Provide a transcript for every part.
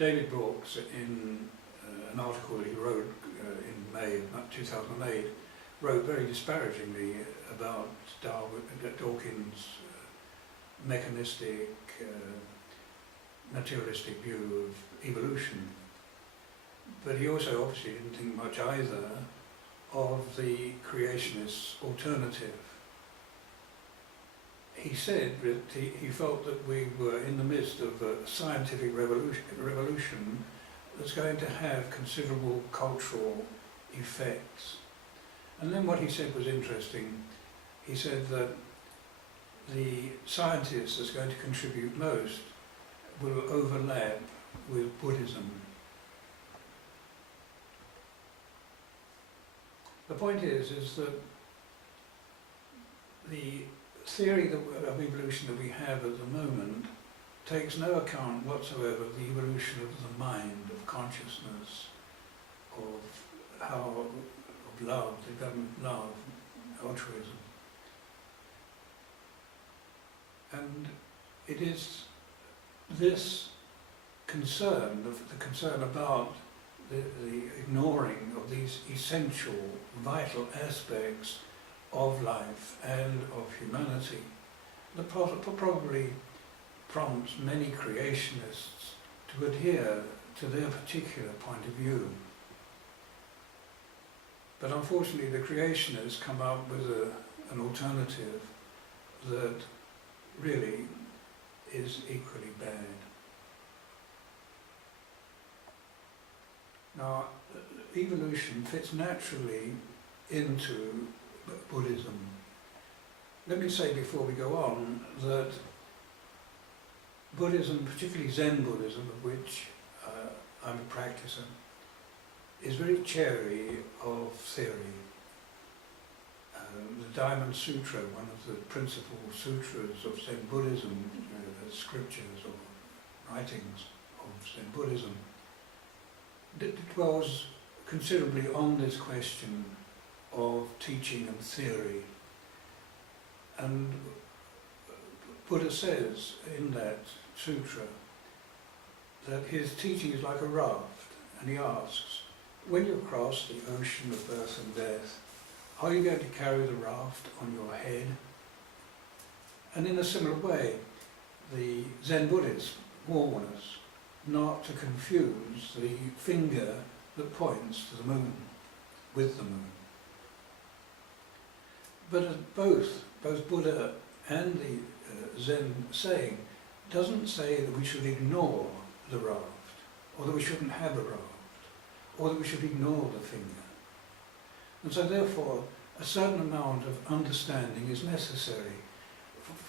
David Brooks, in an article that he wrote in May of 2008, wrote very disparagingly about Dawkins' mechanistic, materialistic view of evolution. But he also obviously didn't think much either of the creationist alternative. He said that he felt that we were in the midst of a scientific revolution that's going to have considerable cultural effects. And then what he said was interesting. He said that the scientist that's going to contribute most will overlap with Buddhism. The point is that the theory of evolution that we have at the moment takes no account whatsoever of the evolution of the mind, of consciousness, of love, the development of love, altruism. And it is this concern, the concern about the ignoring of these essential, vital aspects of life and of humanity that probably prompts many creationists to adhere to their particular point of view. But unfortunately the creationists come up with an alternative that really is equally bad. Now, evolution fits naturally into Buddhism. Let me say before we go on that Buddhism, particularly Zen Buddhism, of which I'm a practicer, is very chary of theory. The Diamond Sutra, one of the principal sutras of Zen Buddhism, scriptures or writings of Zen Buddhism, dwells considerably on this question of teaching and theory. And Buddha says in that sutra that his teaching is like a raft, and he asks, when you cross the ocean of birth and death, are you going to carry the raft on your head? And in a similar way, the Zen Buddhists warn us not to confuse the finger that points to the moon with the moon. But both Buddha and the Zen saying doesn't say that we should ignore the raft, or that we shouldn't have a raft, or that we should ignore the finger. And so therefore a certain amount of understanding is necessary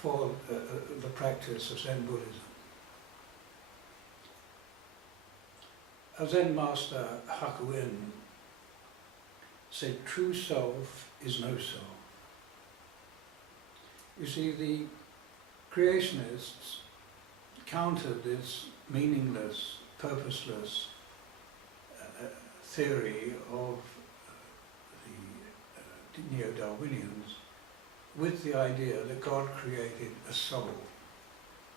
for the practice of Zen Buddhism. A Zen master, Hakuin, said, true self is no self. You see, the creationists countered this meaningless, purposeless theory of the Neo-Darwinians with the idea that God created a soul,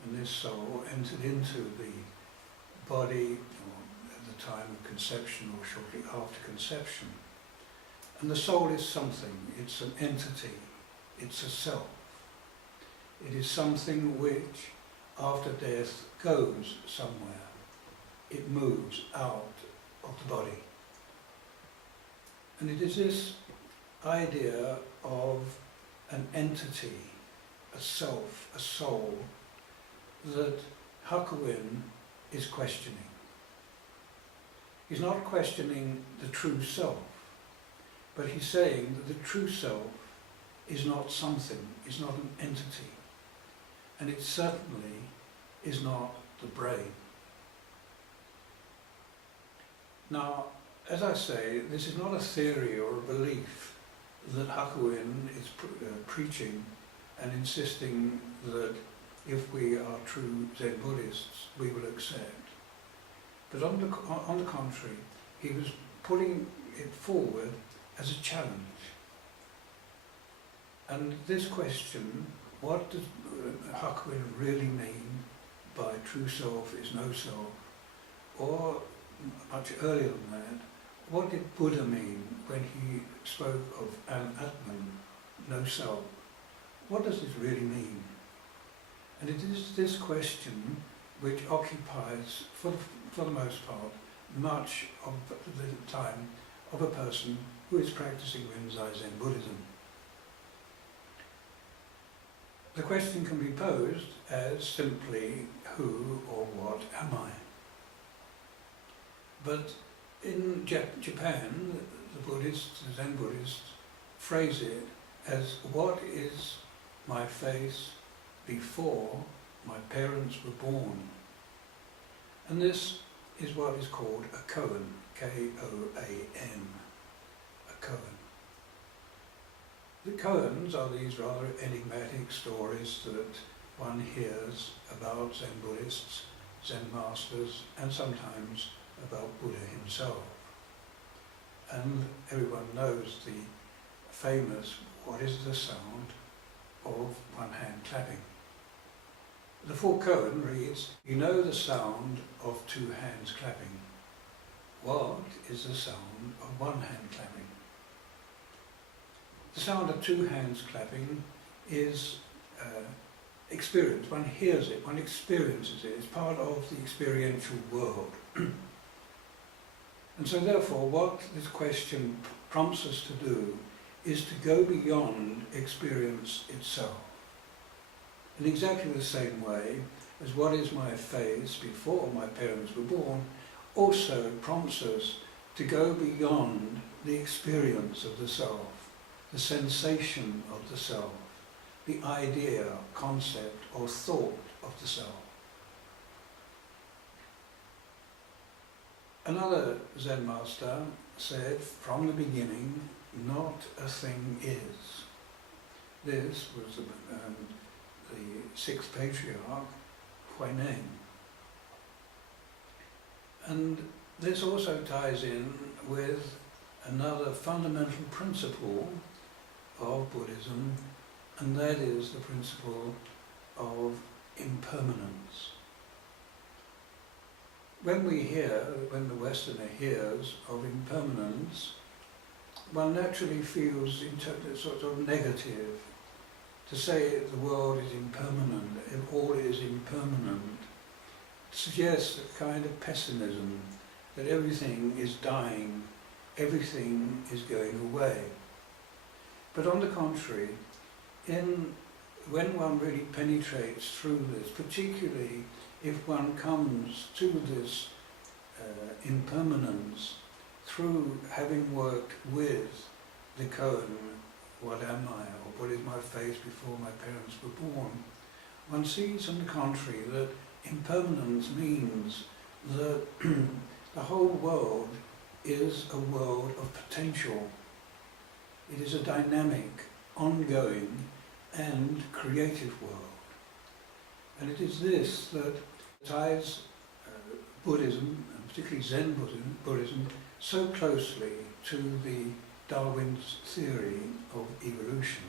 and this soul entered into the body at the time of conception or shortly after conception. And the soul is something, it's an entity, it's a self. It is something which, after death, goes somewhere. It moves out of the body. And it is this idea of an entity, a self, a soul, that Hakuin is questioning. He's not questioning the true self, but he's saying that the true self is not something, is not an entity, and it certainly is not the brain. Now, as I say, this is not a theory or a belief that Hakuin is preaching and insisting that if we are true Zen Buddhists, we will accept. But on the contrary, he was putting it forward as a challenge. And this question, what does Hakuin really mean by true self is no self, or much earlier than that, what did Buddha mean when he spoke of an Atman, no self? What does this really mean? And it is this question which occupies, for the most part, much of the time of a person who is practicing Rinzai Zen Buddhism. The question can be posed as simply, who or what am I? But in Japan, the Buddhists, the Zen Buddhists, phrase it as, what is my face before my parents were born? And this is what is called a koan, K-O-A-N, a koan. The koans are these rather enigmatic stories that one hears about Zen Buddhists, Zen masters, and sometimes about Buddha himself. And everyone knows the famous, what is the sound of one hand clapping? The full koan reads, you know the sound of two hands clapping. What is the sound of one hand clapping? The sound of two hands clapping is experienced. One hears it, one experiences it. It's part of the experiential world. And so therefore, what this question prompts us to do is to go beyond experience itself. In exactly the same way as what is my face before my parents were born also prompts us to go beyond the experience of the self, the sensation of the self, the idea, concept or thought of the self. Another Zen master said, from the beginning, not a thing is. This was the sixth patriarch, Huineng. And this also ties in with another fundamental principle of Buddhism, and that is the principle of impermanence. When the Westerner hears of impermanence, one naturally feels sort of negative. To say the world is impermanent, if all is impermanent, suggests a kind of pessimism, that everything is dying, everything is going away. But on the contrary, when one really penetrates through this, particularly if one comes to this impermanence through having worked with the koan, what am I, or what is my face before my parents were born, one sees on the contrary that impermanence means that the whole world is a world of potential. It is a dynamic, ongoing and creative world. And it is this that ties Buddhism, and particularly Zen Buddhism, so closely to the Darwin's theory of evolution.